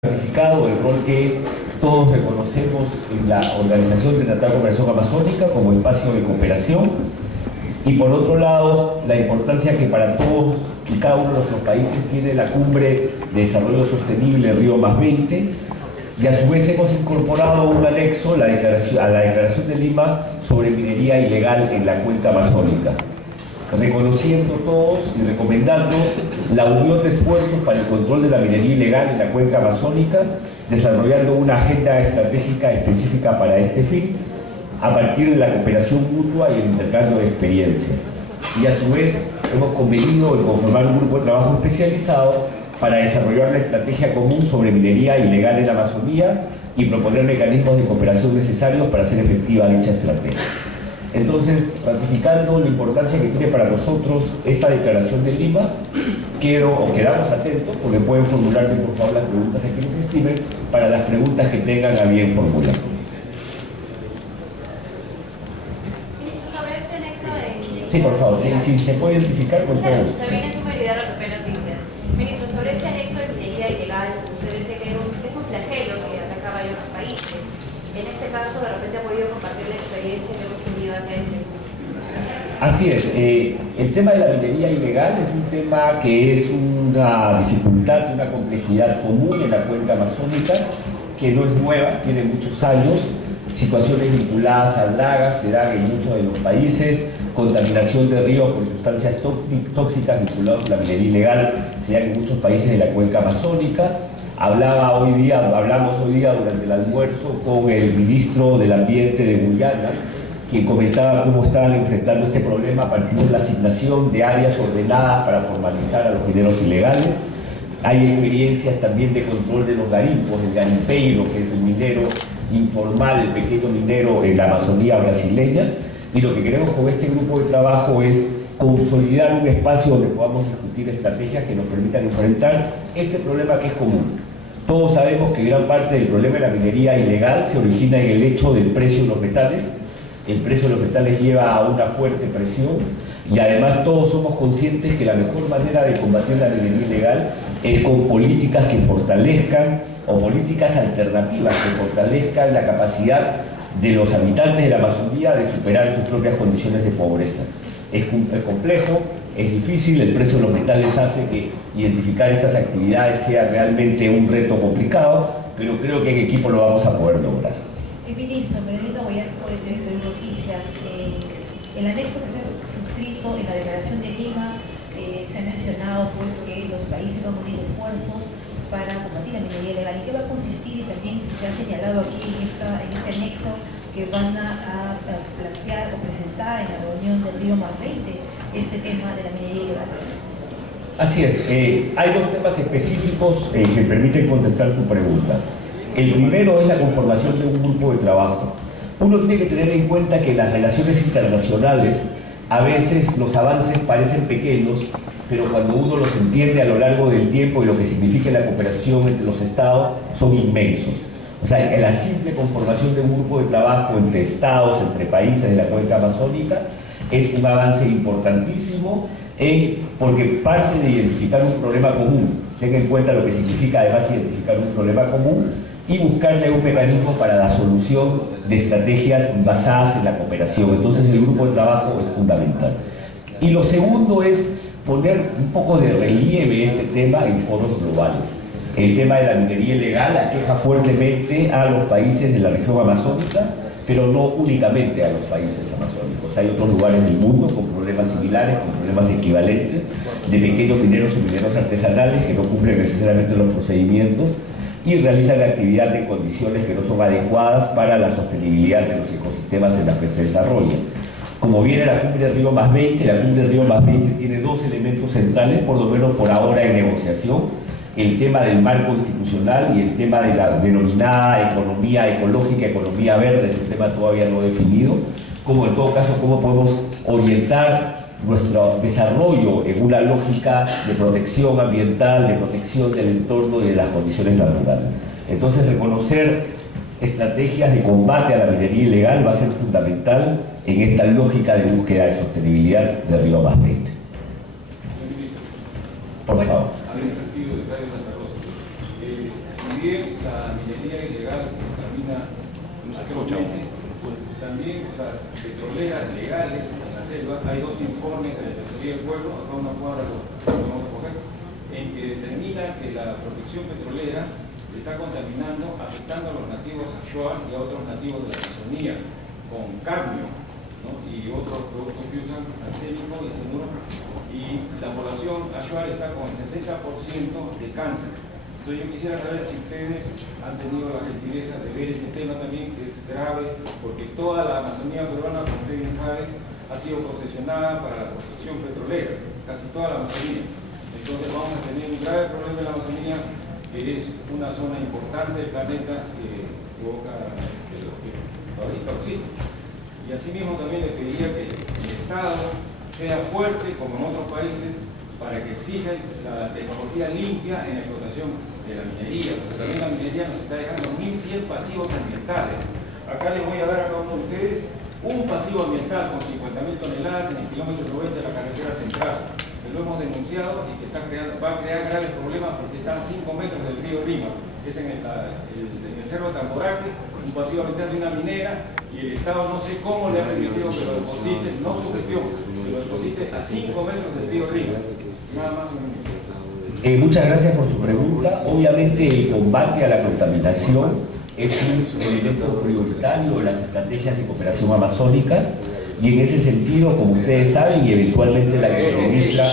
ratificado el rol que todos reconocemos en la Organización de Tratado de Cooperación Amazónica como espacio de cooperación, y por otro lado la importancia que para todos y cada uno de nuestros países tiene la Cumbre de Desarrollo Sostenible Río+20, y a su vez hemos incorporado un anexo a la Declaración de Lima sobre minería ilegal en la cuenca amazónica, reconociendo todos y recomendando la unión de esfuerzos para el control de la minería ilegal en la cuenca amazónica, desarrollando una agenda estratégica específica para este fin, a partir de la cooperación mutua y el intercambio de experiencia. Y a su vez hemos convenido en conformar un grupo de trabajo especializado para desarrollar la estrategia común sobre minería ilegal en la Amazonía y proponer mecanismos de cooperación necesarios para hacer efectiva dicha estrategia. Entonces, ratificando la importancia que tiene para nosotros esta declaración de Lima, quedamos atentos, porque pueden formularme por favor las preguntas que les estimen, para las preguntas que tengan a bien formular. Ministro, sobre este nexo de... Sí, por favor, si se puede identificar con todo. Se viene su realidad a PP Noticias. Ministro, sobre este anexo de minería ilegal, usted dice que es un flagelo que ataca a varios países. En este caso, de repente ha podido compartir la experiencia que hemos tenido acá en Perú. Así es, el tema de la minería ilegal es un tema que es una dificultad, una complejidad común en la cuenca amazónica, que no es nueva, tiene muchos años. Situaciones vinculadas a dragas se dan en muchos de los países, contaminación de ríos por sustancias tóxicas vinculadas a la minería ilegal se dan en muchos países de la cuenca amazónica. Hablamos hoy día durante el almuerzo con el ministro del Ambiente de Guyana, quien comentaba cómo estaban enfrentando este problema a partir de la asignación de áreas ordenadas para formalizar a los mineros ilegales. Hay experiencias también de control de los garimpos, el garimpeiro, que es el minero informal, el pequeño minero en la Amazonía brasileña, y lo que queremos con este grupo de trabajo es consolidar un espacio donde podamos discutir estrategias que nos permitan enfrentar este problema que es común. Todos sabemos que gran parte del problema de la minería ilegal se origina en el hecho del precio de los metales. El precio de los metales lleva a una fuerte presión, y además todos somos conscientes que la mejor manera de combatir la minería ilegal es con políticas que fortalezcan, o políticas alternativas que fortalezcan la capacidad de los habitantes de la Amazonía de superar sus propias condiciones de pobreza. Es complejo, es difícil, el precio de los metales hace que identificar estas actividades sea realmente un reto complicado, pero creo que en equipo lo vamos a poder lograr. Ministro, Benedito Goyasco de Perú Noticias, el anexo que se ha suscrito en la Declaración de Lima, se ha mencionado pues que los países van a unir esfuerzos para combatir la minería ilegal. ¿Y qué va a consistir? Y también se ha señalado aquí en este anexo que van a plantear o presentar en la reunión del Río+20 este tema de la minería ilegal. Así es, hay dos temas específicos que permiten contestar su pregunta. El primero es la conformación de un grupo de trabajo. Uno tiene que tener en cuenta que en las relaciones internacionales a veces los avances parecen pequeños, pero cuando uno los entiende a lo largo del tiempo y lo que significa la cooperación entre los estados, son inmensos. O sea, la simple conformación de un grupo de trabajo entre estados, entre países de la cuenca amazónica, es un avance importantísimo porque parte de identificar un problema común. Tenga en cuenta lo que significa además identificar un problema común y buscarle un mecanismo para la solución de estrategias basadas en la cooperación. Entonces el grupo de trabajo es fundamental. Y lo segundo es poner un poco de relieve este tema en foros globales. El tema de la minería ilegal aqueja fuertemente a los países de la región amazónica, pero no únicamente a los países amazónicos. Hay otros lugares del mundo con problemas similares, con problemas equivalentes, de pequeños mineros y mineros artesanales que no cumplen necesariamente los procedimientos y realizan actividad en condiciones que no son adecuadas para la sostenibilidad de los ecosistemas en los que se desarrollan. Como viene la Cumbre de Río+20, la Cumbre de Río+20 tiene dos elementos centrales, por lo menos por ahora en negociación: el tema del marco institucional y el tema de la denominada economía ecológica, economía verde. Es un tema todavía no definido. Como en todo caso, cómo podemos orientar nuestro desarrollo en una lógica de protección ambiental, de protección del entorno y de las condiciones naturales. Entonces, reconocer estrategias de combate a la minería ilegal va a ser fundamental en esta lógica de búsqueda de sostenibilidad de Río+20. Por favor. bien la minería ilegal contamina actualmente, también las petroleras legales en la selva. Hay dos informes de la Defensoría del Pueblo, acá una cuadra lo vamos a coger, en que determina que la producción petrolera está contaminando, afectando a los nativos Shuar y a otros nativos de la Amazonía con cadmio, ¿no? Y otros productos que usan arsénico y cianuro, y la población Shuar está con el 60% de cáncer. Entonces yo quisiera saber si ustedes han tenido la gentileza de ver este tema también, que es grave, porque toda la Amazonía peruana, como ustedes saben, ha sido concesionada para la producción petrolera, casi toda la Amazonía. Entonces vamos a tener un grave problema en la Amazonía, que es una zona importante del planeta que provoca lo que fabrica oxígeno. Y asimismo también le pediría que el Estado sea fuerte, como en otros países, para que exijan la tecnología limpia en la explotación de la minería, porque también la minería nos está dejando 1.100 pasivos ambientales. Acá les voy a dar a cada uno de ustedes un pasivo ambiental con 50.000 toneladas en el kilómetro 90 de la carretera central, que lo hemos denunciado y que va a crear graves problemas porque están a 5 metros del río Rima, que es en el Cerro Tamboraque, un pasivo ambiental de una minera, y el Estado no sé cómo le ha permitido que lo deposite, no su gestión, que lo deposite a 5 metros del río Rima. Nada más. Muchas gracias por su pregunta. Obviamente el combate a la contaminación es un elemento prioritario de las estrategias de cooperación amazónica, y en ese sentido, como ustedes saben, y eventualmente la viceministra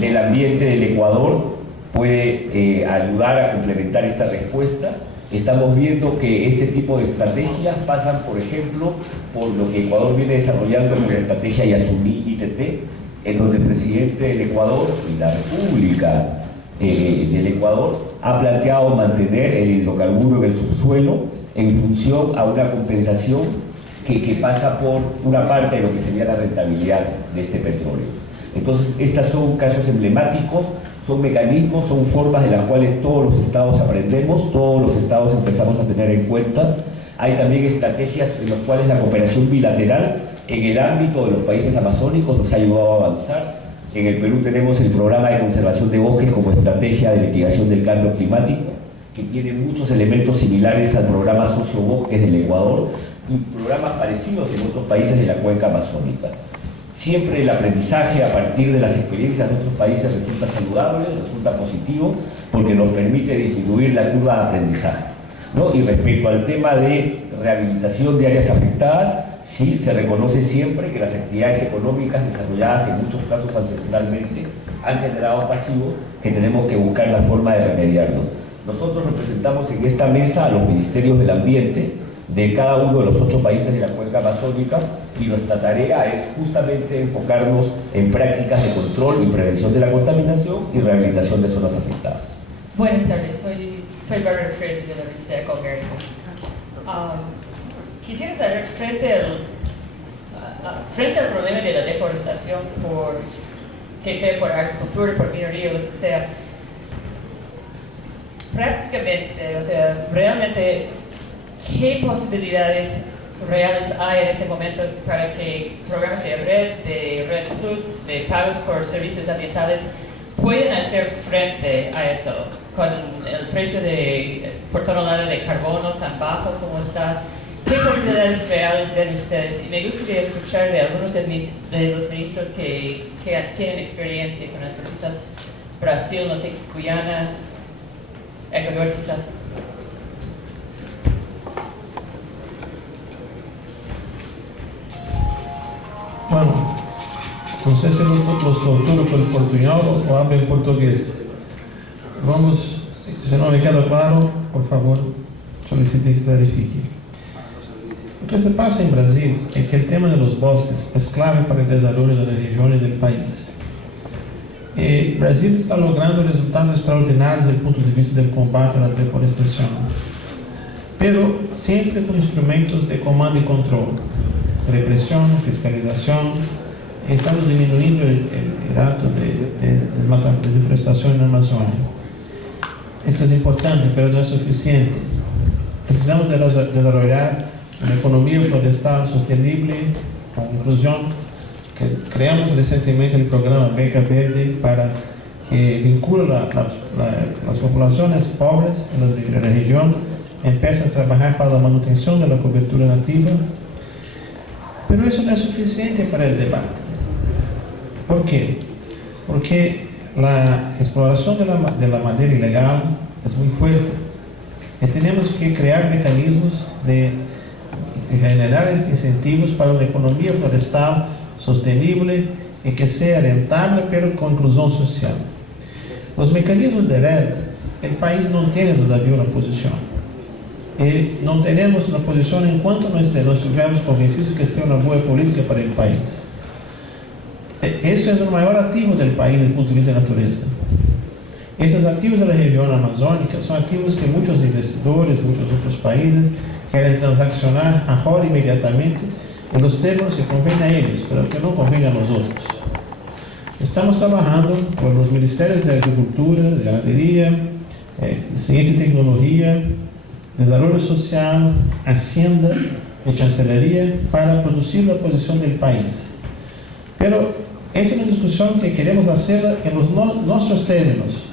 del Ambiente del Ecuador puede ayudar a complementar esta respuesta. Estamos viendo que este tipo de estrategias pasan, por ejemplo, por lo que Ecuador viene desarrollando con la estrategia Yasuní-ITT, en donde el presidente del Ecuador y la República del Ecuador ha planteado mantener el hidrocarburo en el subsuelo en función a una compensación que pasa por una parte de lo que sería la rentabilidad de este petróleo. Entonces, estos son casos emblemáticos, son mecanismos, son formas de las cuales todos los estados aprendemos, todos los estados empezamos a tener en cuenta. Hay también estrategias en las cuales la cooperación bilateral en el ámbito de los países amazónicos nos ha ayudado a avanzar. En el Perú tenemos el programa de conservación de bosques como estrategia de mitigación del cambio climático, que tiene muchos elementos similares al programa Sociobosques del Ecuador y programas parecidos en otros países de la cuenca amazónica. Siempre el aprendizaje a partir de las experiencias de otros países resulta saludable, resulta positivo, porque nos permite disminuir la curva de aprendizaje, ¿no? Y respecto al tema de rehabilitación de áreas afectadas, sí se reconoce siempre que las actividades económicas desarrolladas en muchos casos ancestralmente han generado pasivos que tenemos que buscar la forma de remediarlos. Nosotros representamos en esta mesa a los ministerios del ambiente de cada uno de los 8 países de la cuenca amazónica, y nuestra tarea es justamente enfocarnos en prácticas de control y prevención de la contaminación y rehabilitación de zonas afectadas. Buenas tardes, soy Bárbara Fresa de la Universidad de Colgate. Quisiera saber, frente al problema de la deforestación, que sea por agricultura, por minería, lo que sea, prácticamente, o sea, realmente, ¿qué posibilidades reales hay en ese momento para que programas de Red Plus, de pagos por servicios ambientales, pueden hacer frente a eso? Con el precio por tonelada de carbono tan bajo como está, ¿qué posibilidades reales ven ustedes? Y me gustaría escuchar de algunos de los ministros que tienen experiencia con esto, quizás Brasil, no sé, Guyana, Ecuador quizás. Bueno, no sé si los torturo por el portuñol o hablo en portugués. Vamos, si no me queda claro, por favor, solicite que clarifique. Lo que se pasa en Brasil es que el tema de los bosques es clave para el desarrollo de la región y del país. Brasil está logrando resultados extraordinarios desde el punto de vista del combate a la deforestación, pero siempre con instrumentos de comando y control, represión, fiscalización. Estamos disminuyendo el acto de deforestación en la Amazonia. Esto es importante, pero no es suficiente. Precisamos de desarrollar una economía forestal sostenible, con inclusión, que creamos recientemente el programa Beca Verde para que vincula las poblaciones pobres de la región, empieza a trabajar para la manutención de la cobertura nativa. Pero eso no es suficiente para el debate. ¿Por qué? Porque la exploración de la madera ilegal es muy fuerte y tenemos que crear mecanismos de generar incentivos para una economía forestal sostenible y que sea rentable pero con inclusión social. Los mecanismos de red, el país no tiene todavía una posición. Y no tenemos una posición en cuanto no estuviéramos convencidos que sea una buena política para el país. Eso es el mayor activo del país desde el punto de vista de naturaleza. Esos activos de la región amazónica son activos que muchos investidores, muchos otros países quieren transaccionar ahora inmediatamente en los términos que convienen a ellos, pero que no convienen a nosotros. Estamos trabajando con los ministerios de Agricultura, de Ganadería, Ciencia y Tecnología, Desarrollo Social, Hacienda y Chancelería para producir la posición del país. Pero esa es una discusión que queremos hacer en nuestros términos,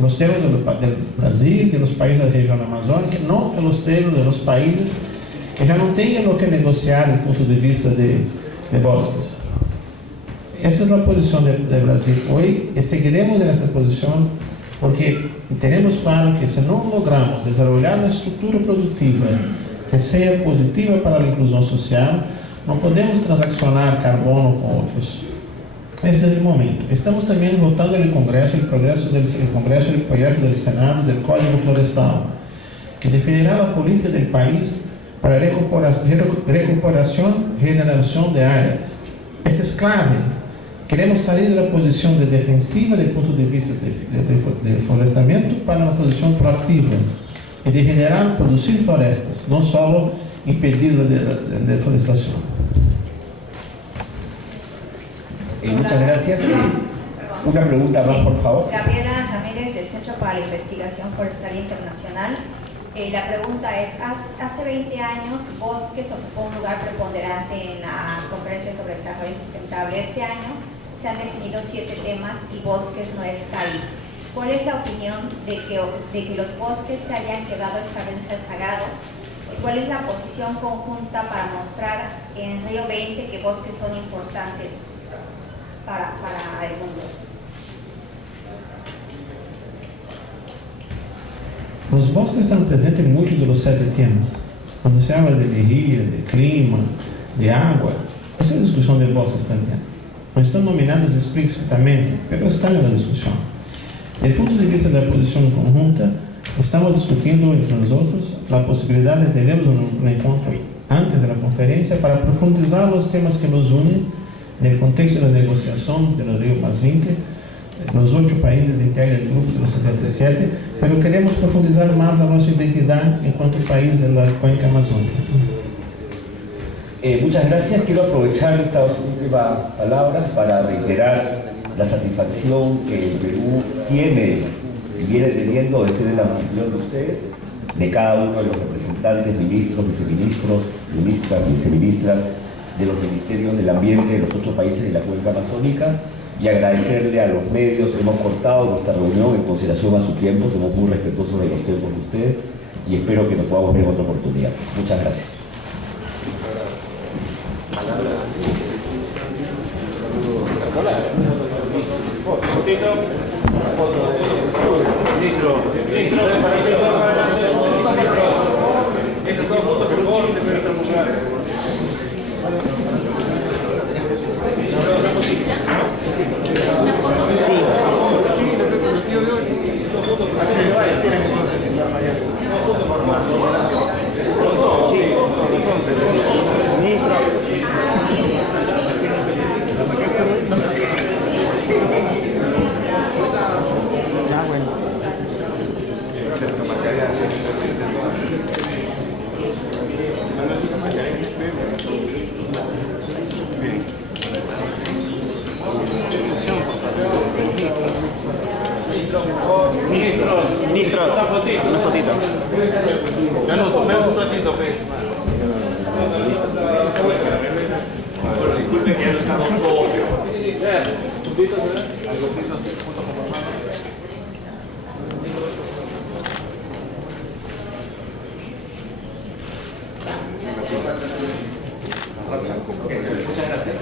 los términos del Brasil, de los países de la región amazónica, no en los términos de los países que ya no tengan lo que negociar desde el punto de vista de bosques. Esa es la posición de Brasil hoy y seguiremos en esta posición porque tenemos claro que si no logramos desarrollar una estructura productiva que sea positiva para la inclusión social, no podemos transaccionar carbono con otros. Ese es el momento. Estamos también votando en el Congreso el proyecto del Senado del Código Florestal, que definirá la política del país para recuperación y regeneración de áreas. Esto es clave. Queremos salir de la posición de defensiva desde el punto de vista de florestamento para una posición proactiva y de generar, producir florestas, no solo impedir la deforestación. Muchas gracias. Una pregunta más, por favor. Gabriela Ramírez, del Centro para la Investigación Forestal Internacional. La pregunta es, hace 20 años bosques ocupó un lugar preponderante en la Conferencia sobre Desarrollo Sustentable. Este año se han definido 7 temas y bosques no está ahí. ¿Cuál es la opinión de que los bosques se hayan quedado esta vez rezagados? ¿Cuál es la posición conjunta para mostrar en Río 20 que bosques son importantes para el mundo? Los bosques están presentes en muchos de los 7 temas. Cuando se habla de energía, de clima, de agua, esa es la discusión de bosques también. No están nominadas explícitamente, pero están en la discusión. Desde el punto de vista de la posición conjunta, estamos discutiendo entre nosotros la posibilidad de tener un encuentro antes de la conferencia para profundizar los temas que nos unen en el contexto de la negociación de los Río +20, los 8 países integran el grupo de los 77, pero queremos profundizar más a nuestra identidad en cuanto país de la cuenca amazónica. Muchas gracias. Quiero aprovechar estas últimas palabras para reiterar la satisfacción que el Perú tiene y viene teniendo de ser el anfitrión de ustedes, de cada uno de los representantes, ministros, viceministros, ministras, viceministras de los ministerios del ambiente de los 8 países de la cuenca amazónica, y agradecerle a los medios. Hemos cortado nuestra reunión en consideración a su tiempo, somos muy respetuosos de los tiempos de ustedes y espero que nos podamos ver en otra oportunidad. Muchas gracias. Ya, bueno. Muchas gracias.